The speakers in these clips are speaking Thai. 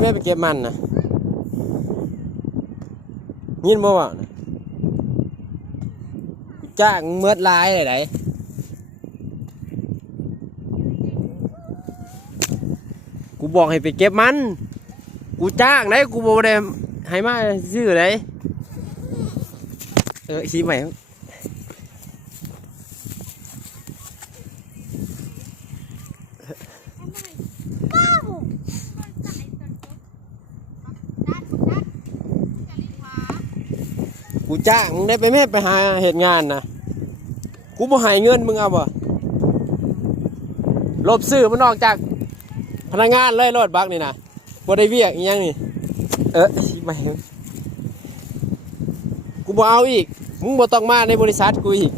แม่ไปเก็บมันนะยินบ่ว่าจ้างเมื่อลายเลยไหนกูบอกให้ไปเก็บมัน กูจ้างไหนกูบอกได้ให้มาซื้อไหนเออชี้ใหม่ กูจ้างมึงได้ไปแม่ไปหาเหตุงานนะกูบ่ให้เงินมึงเอาบ่ลบซื้อมันออกจากพนักงานเลยรถบักนี่นะบ่ได้เวียกอีหยังนี่ เออชิบหายกูบ่เอาอีก มึงบ่ต้องมาในบริษัทกูอีก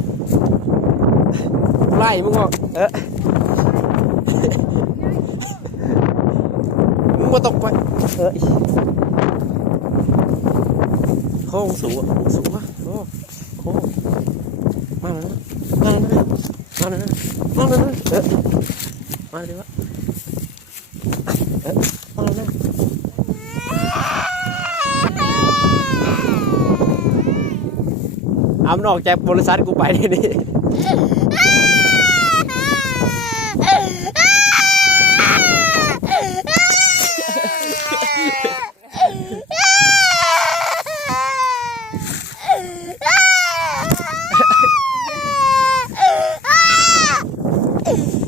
ไล่มึงออกเออมึงบ่ต้องไปเออ ค้งสูงอะสูงอะโอ้โค้งมาแล้วนะมาแล้วนะมาแล้วนะมาแล้วนะเออมาเลยวะเออมาแล้วนะเอามันออกจากบริษัทกูไปที่นี่ is.